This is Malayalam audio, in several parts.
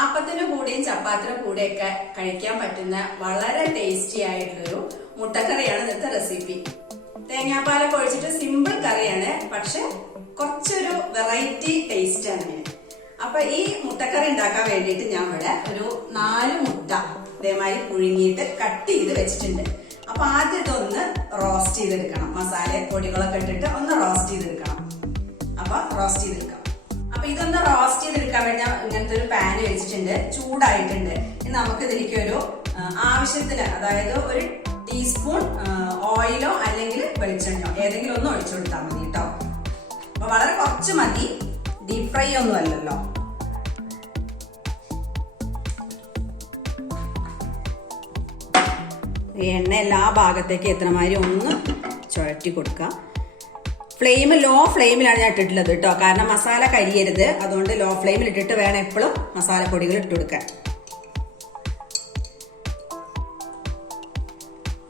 ആപ്പത്തിന് കൂടെയും ചപ്പാത്തിന് കൂടെയൊക്കെ കഴിക്കാൻ പറ്റുന്ന വളരെ ടേസ്റ്റി ആയിട്ടുള്ളൊരു മുട്ടക്കറിയാണ് ഇന്നത്തെ റെസിപ്പി. തേങ്ങാപ്പാലൊക്കെ ഒഴിച്ചിട്ട് സിമ്പിൾ കറിയാണ്, പക്ഷെ കുറച്ചൊരു വെറൈറ്റി ടേസ്റ്റ് ആണ് ഇതിന്. അപ്പൊ ഈ മുട്ടക്കറി ഉണ്ടാക്കാൻ വേണ്ടിയിട്ട് ഞാൻ ഇവിടെ ഒരു 4 മുട്ട ഇതേമാതിരി പുഴുങ്ങിയിട്ട് കട്ട് ചെയ്ത് വെച്ചിട്ടുണ്ട്. അപ്പൊ ആദ്യം ഇതൊന്ന് റോസ്റ്റ് ചെയ്തെടുക്കണം. മസാല പൊടികളൊക്കെ ഇട്ടിട്ട് ഒന്ന് റോസ്റ്റ് ചെയ്തെടുക്കണം. അപ്പൊ റോസ്റ്റ് ചെയ്തെടുക്കാം. അപ്പൊ ഇതൊന്ന് റോസ്റ്റ് ചെയ്തെടുക്കാൻ വേണ്ടി ഇങ്ങനത്തെ ഒരു പാന് വെച്ചിട്ടുണ്ട്, ചൂടായിട്ടുണ്ട്. ഇനി നമുക്ക് ഇതിലേക്ക് ഒരു ആവശ്യത്തിന്, അതായത് ഒരു ടീസ്പൂൺ ഓയിലോ അല്ലെങ്കിൽ വെളിച്ചെണ്ണയോ ഏതെങ്കിലും ഒന്ന് ഒഴിച്ചു കൊടുത്താൽ മതി കേട്ടോ. അപ്പൊ വളരെ കുറച്ച് മതി, ഡീപ് ഫ്രൈ ഒന്നും അല്ലല്ലോ. എണ്ണ എല്ലാ ഭാഗത്തേക്ക് എത്രമാതിരി ഒന്ന് ചുഴറ്റി കൊടുക്കുക. ഫ്ലെയിം ലോ ഫ്ലെയിമിലാണ് ഞാൻ ഇട്ടിട്ടുള്ളത് കേട്ടോ, കാരണം മസാല കരിയരുത്. അതുകൊണ്ട് ലോ ഫ്ലെയിമിൽ ഇട്ടിട്ട് വേണം എപ്പോഴും മസാലപ്പൊടികൾ ഇട്ട് കൊടുക്കാൻ.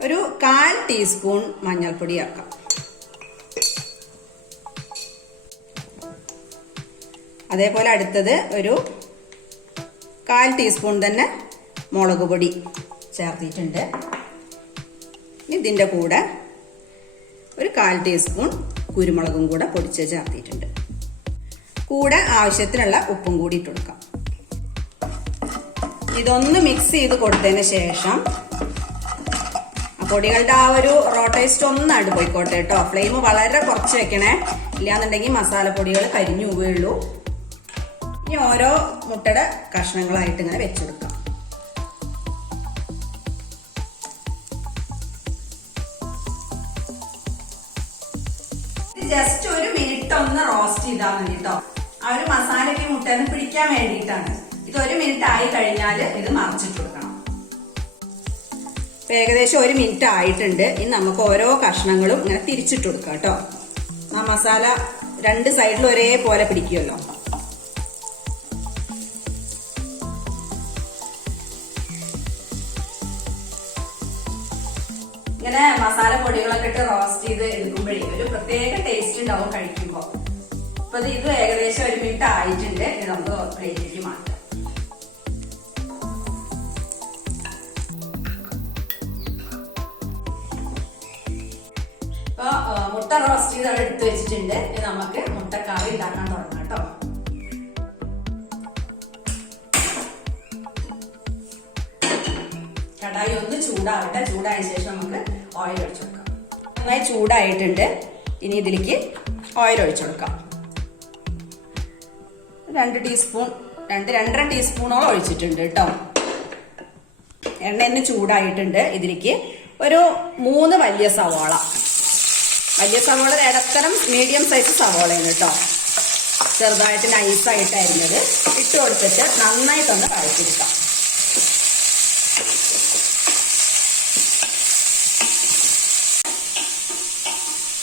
ഒരു 1/4 ടീസ്പൂൺ മഞ്ഞൾപ്പൊടി ചേർക്കാം. അതേപോലെ അടുത്തത് ഒരു 1/4 ടീസ്പൂൺ തന്നെ മുളക് പൊടി ചേർത്തിട്ടുണ്ട്. ഇതിന്റെ കൂടെ ഒരു 1/4 ടീസ്പൂൺ കുരുമുളകും കൂടെ പൊടിച്ച് ചേർത്തിട്ടുണ്ട്. കൂടെ ആവശ്യത്തിനുള്ള ഉപ്പും കൂടി ഇട്ട് കൊടുക്കാം. ഇതൊന്ന് മിക്സ് ചെയ്ത് കൊടുത്തതിന് ശേഷം പൊടികളുടെ ആ ഒരു റോ ടേസ്റ്റ് ഒന്നായിട്ട് പോയിക്കോട്ടെ കേട്ടോ. ഫ്ലെയിം വളരെ കുറച്ച് വെക്കണേ, ഇല്ലാന്നുണ്ടെങ്കിൽ മസാലപ്പൊടികൾ കരിഞ്ഞു പോവുകയുള്ളൂ. ഇനി ഓരോ മുട്ടയുടെ കഷ്ണങ്ങളായിട്ട് ഇങ്ങനെ വെച്ചെടുക്കാം. ജസ്റ്റ് ഒരു മിനിറ്റ് ഒന്ന് റോസ്റ്റ് ചെയ്താൽ മതി കേട്ടോ. ആ ഒരു മസാലയ്ക്ക് മുട്ടന്ന് പിടിക്കാൻ വേണ്ടിയിട്ടാണ്. ഇത് 1 മിനിറ്റ് ആയി കഴിഞ്ഞാൽ ഇത് മറിച്ചിട്ട് കൊടുക്കണം. ഏകദേശം 1 മിനിറ്റ് ആയിട്ടുണ്ട്. ഇനി നമുക്ക് ഓരോ കഷ്ണങ്ങളും ഇങ്ങനെ തിരിച്ചിട്ട് കൊടുക്കാം കേട്ടോ. ആ മസാല 2 സൈഡിലും ഒരേപോലെ പിടിക്കുമല്ലോ. ഇങ്ങനെ മസാല പൊടികളൊക്കെ ഇട്ട് റോസ്റ്റ് ചെയ്ത് എടുക്കുമ്പോഴേ ഒരു പ്രത്യേക ടേസ്റ്റ് ഉണ്ടാവും കഴിക്കുമ്പോൾ. അപ്പൊ ഇത് ഏകദേശം 1 മിനിറ്റ് ആയിട്ടുണ്ട്. ഇത് നമുക്ക് പ്ലേറ്റിലേക്ക് മാറ്റാം. ഇപ്പൊ മുട്ട റോസ്റ്റ് ചെയ്ത് അവിടെ എടുത്ത് വെച്ചിട്ടുണ്ട്. ഇനി നമുക്ക് മുട്ടക്കറി ഉണ്ടാക്കാൻ തുടങ്ങാം കേട്ടോ. കടായി ഒന്ന് ചൂടാവട്ടെ. ചൂടായ ശേഷം നമുക്ക് ഓയിൽ ഒഴിച്ചു കൊടുക്കാം. നന്നായി ചൂടായിട്ടുണ്ട്. ഇനി ഇതിലേക്ക് ഓയിൽ ഒഴിച്ചു കൊടുക്കാം. 2 ടീസ്പൂൺ 2-2.5 ടീസ്പൂണോളം ഒഴിച്ചിട്ടുണ്ട് കേട്ടോ. എണ്ണ ഒന്ന് ചൂടായിട്ടുണ്ട്. ഇതിലേക്ക് ഒരു 3 വലിയ സവാള ഇടത്തരം മീഡിയം സൈസ് സവാളയാണ് കേട്ടോ. ചെറുതായിട്ട് നൈസായിട്ട് അരിഞ്ഞത് ഇട്ട് കൊടുത്തിട്ട് നന്നായിട്ടൊന്ന് വഴറ്റിയെടുക്കാം.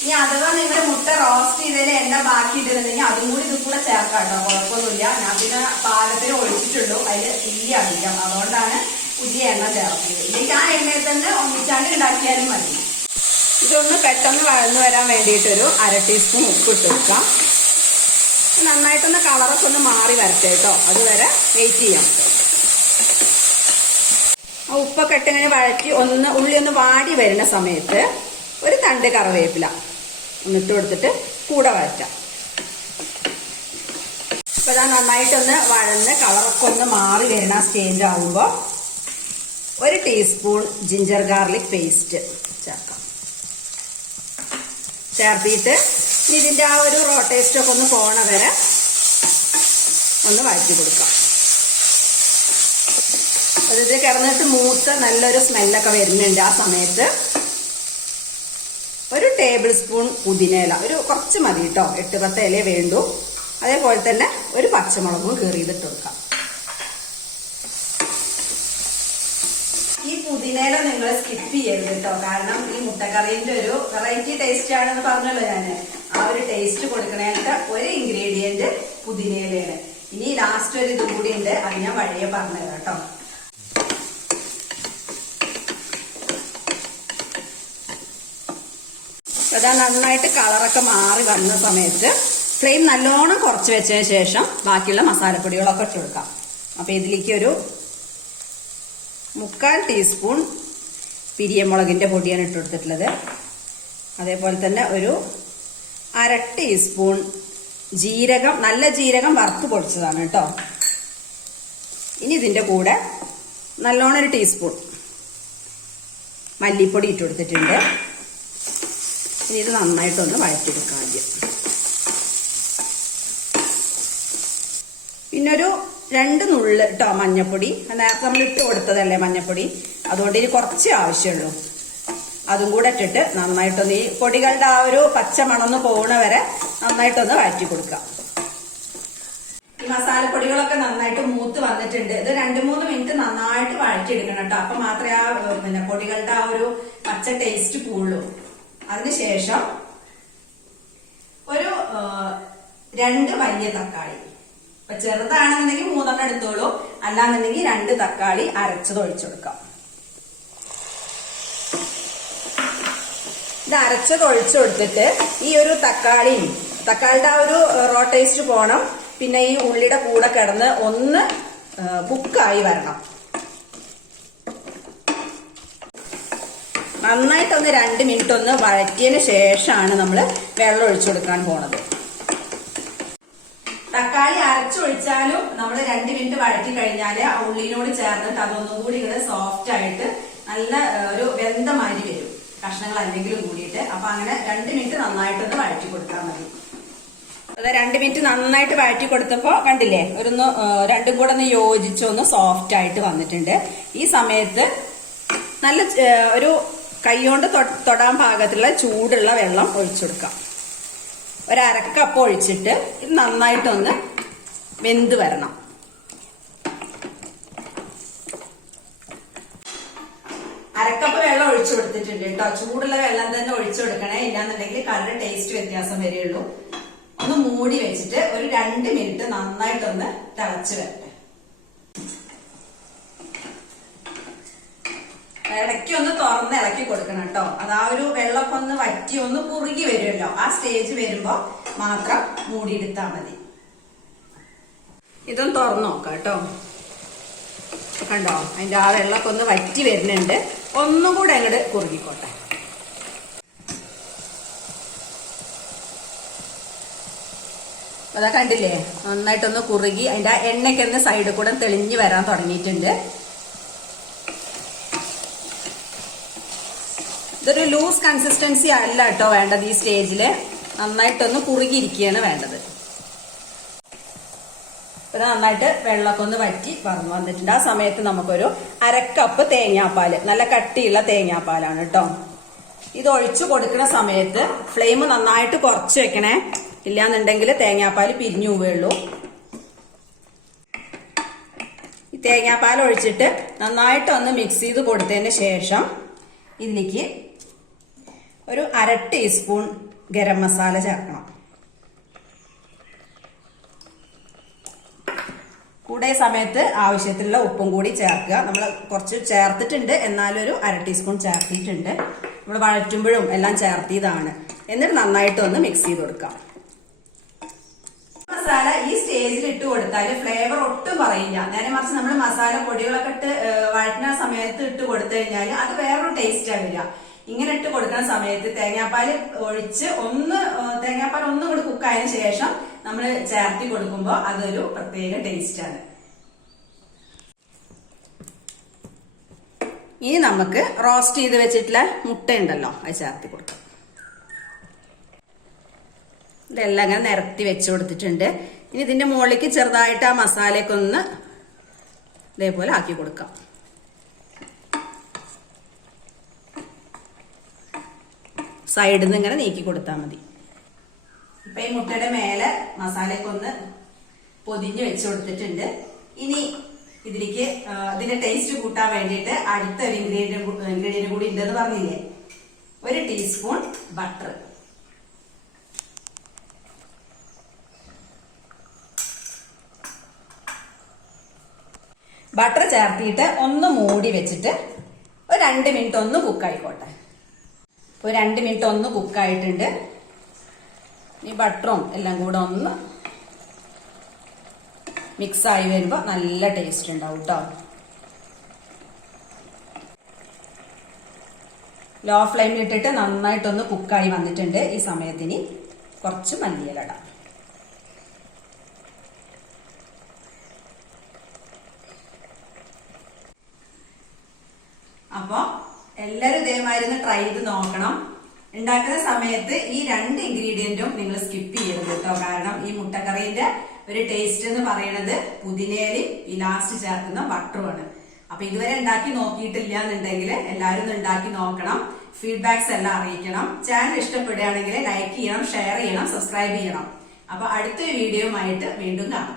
ഇനി അഥവാ നിങ്ങളുടെ മുട്ട റോസ്റ്റ് ചെയ്തതിൽ എണ്ണ ബാക്കി ഇട്ടിട്ടുണ്ടെങ്കിൽ അതും കൂടി ഇത് കൂടെ ചേർക്കാം കേട്ടോ. കുഴപ്പമൊന്നുമില്ല. ഞാൻ പിന്നെ പാകത്തിന് ഒഴിച്ചിട്ടുള്ളൂ, അതിൽ തീരെ അധികം. അതുകൊണ്ടാണ് പുതിയ എണ്ണ ചേർത്തത്. ഇല്ലെങ്കിൽ ആ എണ്ണയിൽ തന്നെ ഒന്നിച്ചാണ്ട് ഉണ്ടാക്കിയാലും മതി. ഇതൊന്ന് പെട്ടെന്ന് വഴന്നു വരാൻ വേണ്ടിയിട്ടൊരു 1/2 ടീസ്പൂൺ ഉപ്പ് ഇട്ട് കൊടുക്കാം. നന്നായിട്ടൊന്ന് കളറൊക്കെ ഒന്ന് മാറി വരട്ടെ കേട്ടോ. അതുവരെ വെയിറ്റ് ചെയ്യാം. ആ ഉപ്പൊക്കെ ഇട്ട് ഇങ്ങനെ വഴറ്റി ഉള്ളി ഒന്ന് വാടി വരുന്ന സമയത്ത് ഒരു തണ്ട് കറിവേപ്പില ഒന്നിട്ട് കൊടുത്തിട്ട് കൂടെ വഴറ്റാം. ഇപ്പൊ ഞാൻ നന്നായിട്ടൊന്ന് വഴന്ന് കളറൊക്കെ ഒന്ന് മാറി വരുന്ന സ്റ്റേജ് ആകുമ്പോൾ 1 ടീസ്പൂൺ ജിഞ്ചർ ഗാർലിക് പേസ്റ്റ് ചേർക്കാം. ചേർത്തിട്ട് ഇതിന്റെ ആ ഒരു റോ ടേസ്റ്റ് ഒക്കെ ഒന്ന് പോണ വരെ ഒന്ന് വഴറ്റി കൊടുക്കാം. ഇത് കിടന്നിട്ട് മൂത്ത് നല്ലൊരു സ്മെല്ലൊക്കെ വരുന്നുണ്ട്. ആ സമയത്ത് 1 ടേബിൾ സ്പൂൺ പുതിനയില, ഒരു കുറച്ച് മതി കേട്ടോ, 8-10 ഇലേ വേണ്ടു. അതേപോലെ തന്നെ 1 പച്ചമുളകും കീറിയിട്ടിട്ട് കൊടുക്കാം. ഈ പുതിനയില നിങ്ങൾ സ്കിപ്പ് ചെയ്യരുത് കേട്ടോ. കാരണം ഈ മുട്ടക്കറിന്റെ ഒരു വെറൈറ്റി ടേസ്റ്റ് ആണെന്ന് പറഞ്ഞല്ലോ ഞാന്. ആ ഒരു ടേസ്റ്റ് കൊടുക്കണേണ്ട ഒരു ഇൻഗ്രീഡിയന്റ് പുതിനയിലയാണ്. ഇനി ലാസ്റ്റ് ഒരു ഇതും കൂടി ഉണ്ട്, അത് ഞാൻ വഴിയെ പറഞ്ഞുതരാം കേട്ടോ. അതാ നന്നായിട്ട് കളറൊക്കെ മാറി വന്ന സമയത്ത് ഫ്ലെയിം നല്ലോണം കുറച്ച് വെച്ചതിന് ശേഷം ബാക്കിയുള്ള മസാലപ്പൊടികളൊക്കെ ഇട്ട് കൊടുക്കാം. അപ്പൊ ഇതിലേക്ക് ഒരു 3/4 ടീസ്പൂൺ പിരിയമുളകിന്റെ പൊടിയാണ് ഇട്ട് കൊടുത്തിട്ടുള്ളത്. അതേപോലെ തന്നെ ഒരു 1/2 ടീസ്പൂൺ ജീരകം, നല്ല ജീരകം വറുത്ത് പൊടിച്ചതാണ് കേട്ടോ. ഇനി ഇതിന്റെ കൂടെ നല്ലോണം 1 ടീസ്പൂൺ മല്ലിപ്പൊടി ഇട്ട് കൊടുത്തിട്ടുണ്ട്. ഇനി ഇത് നന്നായിട്ടൊന്ന് വഴറ്റിയെടുക്കാം ആദ്യം. പിന്നെ ഒരു 2 നുള്ള് കേട്ടോ മഞ്ഞപ്പൊടി. നേരത്തെ നമ്മൾ ഇട്ട് കൊടുത്തതല്ലേ മഞ്ഞപ്പൊടി, അതുകൊണ്ട് ഇനി കുറച്ച് ആവശ്യമുള്ളൂ. അതും കൂടെ ഇട്ടിട്ട് നന്നായിട്ടൊന്ന് ഈ പൊടികളുടെ ആ ഒരു പച്ച മണന്ന് പോകുന്ന വരെ നന്നായിട്ടൊന്ന് വഴറ്റി കൊടുക്കാം. ഈ മസാലപ്പൊടികളൊക്കെ നന്നായിട്ട് മൂത്ത് വന്നിട്ടുണ്ട്. ഇത് 2-3 മിനിറ്റ് നന്നായിട്ട് വഴറ്റിയെടുക്കണം കേട്ടോ. അപ്പൊ മാത്രമേ ആ പൊടികളുടെ ആ ഒരു പച്ച ടേസ്റ്റ് കൂടുള്ളൂ. അതിനുശേഷം ഒരു 2 വലിയ തക്കാളി, ഇപ്പൊ ചെറുതാണെന്നുണ്ടെങ്കിൽ 3 എടുത്തോളൂ, അല്ലാന്നുണ്ടെങ്കിൽ 2 തക്കാളി അരച്ചത് ഒഴിച്ചു കൊടുക്കാം. ഇത് അരച്ചത് ഒഴിച്ചു കൊടുത്തിട്ട് ഈ ഒരു തക്കാളിയുടെ ആ ഒരു റോ ടേസ്റ്റ് പോണം. പിന്നെ ഈ ഉള്ളിയുടെ കൂടെ കിടന്ന് ഒന്ന് കുക്കായി വരണം. നന്നായിട്ടൊന്ന് 2 മിനിറ്റ് ഒന്ന് വഴറ്റിയതിന് ശേഷമാണ് നമ്മൾ വെള്ളം ഒഴിച്ചു കൊടുക്കാൻ പോണത്. തക്കാളി അരച്ചൊഴിച്ചാലും നമ്മൾ 2 മിനിറ്റ് വഴറ്റി കഴിഞ്ഞാല് ആ ഉള്ളിനോട് ചേർന്നിട്ട് അതൊന്നും കൂടി ഇങ്ങനെ സോഫ്റ്റ് ആയിട്ട് നല്ല ഒരു വെന്ത മാതിരി വരും, കഷ്ണങ്ങൾ എന്തെങ്കിലും കൂടിയിട്ട്. അപ്പൊ അങ്ങനെ 2 മിനിറ്റ് നന്നായിട്ടൊന്ന് വഴറ്റി കൊടുത്താൽ മതി. അത് 2 മിനിറ്റ് നന്നായിട്ട് വഴറ്റി കൊടുത്തപ്പോ കണ്ടില്ലേ, രണ്ടും കൂടെ ഒന്ന് യോജിച്ചൊന്ന് സോഫ്റ്റ് ആയിട്ട് വന്നിട്ടുണ്ട്. ഈ സമയത്ത് നല്ല ഒരു കൈകൊണ്ട് തൊടാൻ പാകത്തിലുള്ള ചൂടുള്ള വെള്ളം ഒഴിച്ചു കൊടുക്കാം. 1/2 കപ്പ് ഒഴിച്ചിട്ട് ഇത് നന്നായിട്ടൊന്ന് വെന്ത് വരണം. അരക്കപ്പ് വെള്ളം ഒഴിച്ചു കൊടുത്തിട്ടുണ്ട് കേട്ടോ. ചൂടുള്ള വെള്ളം തന്നെ ഒഴിച്ചു കൊടുക്കണേ, ഇല്ലാന്നുണ്ടെങ്കിൽ കളർ ടേസ്റ്റ് വ്യത്യാസം വരെയുള്ളൂ. ഒന്ന് മൂടി വെച്ചിട്ട് ഒരു 2 മിനിറ്റ് നന്നായിട്ടൊന്ന് തിളച്ച് വരട്ടെ. ഇടയ്ക്ക് ഒന്ന് തുറന്ന് ഇളക്കി കൊടുക്കണം കേട്ടോ. അത് ആ ഒരു വെള്ളമൊക്കെ ഒന്ന് വറ്റി ഒന്ന് കുറുകി വരുമല്ലോ, ആ സ്റ്റേജ് വരുമ്പോ മാത്രം മൂടിയെടുത്താൽ മതി. ഇതൊന്ന് തുറന്ന് നോക്കാം കേട്ടോ. കണ്ടോ, അതിന്റെ ആ വെള്ളമൊക്കെ ഒന്ന് വറ്റി വരുന്നുണ്ട്. ഒന്നും കൂടെ അങ്ങോട്ട് കുറുകിക്കോട്ടെ. അതാ കണ്ടില്ലേ, നന്നായിട്ടൊന്ന് കുറുകി അതിന്റെ ആ എണ്ണയ്ക്ക് ഒന്ന് സൈഡിൽ കൂടെ തെളിഞ്ഞു വരാൻ തുടങ്ങിയിട്ടുണ്ട്. ഇതൊരു ലൂസ് കൺസിസ്റ്റൻസി അല്ല കേട്ടോ വേണ്ടത്. ഈ സ്റ്റേജില് നന്നായിട്ടൊന്ന് കുറുകിയിരിക്കുകയാണ് വേണ്ടത്. ഇത് നന്നായിട്ട് വെള്ളമൊക്കെ ഒന്ന് വറ്റി പറഞ്ഞു വന്നിട്ടുണ്ട്. ആ സമയത്ത് നമുക്കൊരു 1/2 കപ്പ് തേങ്ങാപ്പാല്, നല്ല കട്ടിയുള്ള തേങ്ങാപ്പാലാണ് കേട്ടോ. ഇത് ഒഴിച്ചു കൊടുക്കുന്ന സമയത്ത് ഫ്ലെയിം നന്നായിട്ട് കുറച്ച് വെക്കണേ, ഇല്ലാന്നുണ്ടെങ്കിൽ തേങ്ങാപ്പാല് പിരിഞ്ഞു പോവുകയുള്ളൂ. ഈ തേങ്ങാപ്പാൽ ഒഴിച്ചിട്ട് നന്നായിട്ടൊന്ന് മിക്സ് ചെയ്ത് കൊടുത്തതിന് ശേഷം ഇതിലേക്ക് ഒരു 1/2 ടീസ്പൂൺ ഗരം മസാല ചേർക്കണം. കൂടെ സമയത്ത് ആവശ്യത്തിലുള്ള ഉപ്പും കൂടി ചേർക്കുക. നമ്മൾ കുറച്ച് ചേർത്തിട്ടുണ്ട്, എന്നാലും ഒരു 1/2 ടീസ്പൂൺ ചേർത്തിട്ടുണ്ട്. നമ്മൾ വഴറ്റുമ്പോഴും എല്ലാം ചേർത്തിയതാണ്. എന്നിട്ട് നന്നായിട്ട് ഒന്ന് മിക്സ് ചെയ്ത് കൊടുക്കാം. മസാല ഈ സ്റ്റേജിൽ ഇട്ട് കൊടുത്താൽ ഫ്ലേവർ ഒട്ടും പറയില്ല. നേരെ മറിച്ച് നമ്മൾ മസാല പൊടികളൊക്കെ ഇട്ട് വഴറ്റുന്ന സമയത്ത് ഇട്ട് കൊടുത്തു കഴിഞ്ഞാൽ അത് വേറൊരു ടേസ്റ്റ് ആവില്ല. ഇങ്ങനെ ഇട്ട് കൊടുക്കുന്ന സമയത്ത് തേങ്ങാപ്പാൽ ഒഴിച്ച് തേങ്ങാപ്പാൽ ഒന്നും കൂടി കുക്കായതിനു ശേഷം നമ്മൾ ചേർത്തി കൊടുക്കുമ്പോൾ അതൊരു പ്രത്യേക ടേസ്റ്റ് ആണ്. ഇനി നമുക്ക് റോസ്റ്റ് ചെയ്ത് വെച്ചിട്ടുള്ള മുട്ട ഉണ്ടല്ലോ, അത് ചേർത്തി കൊടുക്കാം. ഇതെല്ലാം അങ്ങനെ നിരത്തി വെച്ച് കൊടുത്തിട്ടുണ്ട്. ഇനി ഇതിന്റെ മുകളിലേക്ക് ചെറുതായിട്ട് ആ മസാലയൊക്കെ ഒന്ന് ഇതേപോലെ ആക്കി കൊടുക്കാം. സൈഡിൽ നിന്ന് ഇങ്ങനെ നീക്കി കൊടുത്താൽ മതി. ഇപ്പൊ ഈ മുട്ടയുടെ മേലെ മസാലയൊക്കെ ഒന്ന് പൊതിഞ്ഞ് വെച്ച് കൊടുത്തിട്ടുണ്ട്. ഇനി ഇതിലേക്ക് ഇതിന്റെ ടേസ്റ്റ് കൂട്ടാൻ വേണ്ടിയിട്ട് അടുത്ത ഒരു ഇൻഗ്രീഡിയന്റ് കൂടി ഉണ്ടെന്ന് പറഞ്ഞില്ലേ, 1 ടീസ്പൂൺ ബട്ടർ. ബട്ടർ ചേർത്തിട്ട് ഒന്ന് മൂടി വെച്ചിട്ട് ഒരു 2 മിനിറ്റ് ഒന്ന് കുക്കായിക്കോട്ടെ. ഇപ്പോൾ 2 മിനിറ്റ് ഒന്ന് കുക്കായിട്ടുണ്ട്. ഈ ബട്ടറും എല്ലാം കൂടെ ഒന്ന് മിക്സ് ആയി വരുമ്പോൾ നല്ല ടേസ്റ്റ് ഉണ്ടാവും കേട്ടോ. ലോ ഫ്ലെയിമിൽ ഇട്ടിട്ട് നന്നായിട്ടൊന്ന് കുക്കായി വന്നിട്ടുണ്ട്. ഈ സമയത്തിന് കുറച്ച് മല്ലിയില ഇടാം. അപ്പൊ എല്ലാരും ഇതേമാതിരി ട്രൈ ചെയ്ത് നോക്കണം. ഉണ്ടാക്കുന്ന സമയത്ത് ഈ 2 ഇൻഗ്രീഡിയന്റും നിങ്ങൾ സ്കിപ്പ് ചെയ്യരുത് കേട്ടോ. കാരണം ഈ മുട്ടക്കറീന്റെ ഒരു ടേസ്റ്റ് എന്ന് പറയുന്നത് പുതിനയിലയും ഈ ലാസ്റ്റ് ചേർക്കുന്ന ബട്ടറുമാണ്. അപ്പൊ ഇതുവരെ ഉണ്ടാക്കി നോക്കിയിട്ടില്ല എന്നുണ്ടെങ്കിൽ എല്ലാവരും ഒന്ന് ഉണ്ടാക്കി നോക്കണം. ഫീഡ്ബാക്സ് എല്ലാം അറിയിക്കണം. ചാനൽ ഇഷ്ടപ്പെടുകയാണെങ്കിൽ ലൈക്ക് ചെയ്യണം, ഷെയർ ചെയ്യണം, സബ്സ്ക്രൈബ് ചെയ്യണം. അപ്പൊ അടുത്തൊരു വീഡിയോയുമായിട്ട് വീണ്ടും കാണാം.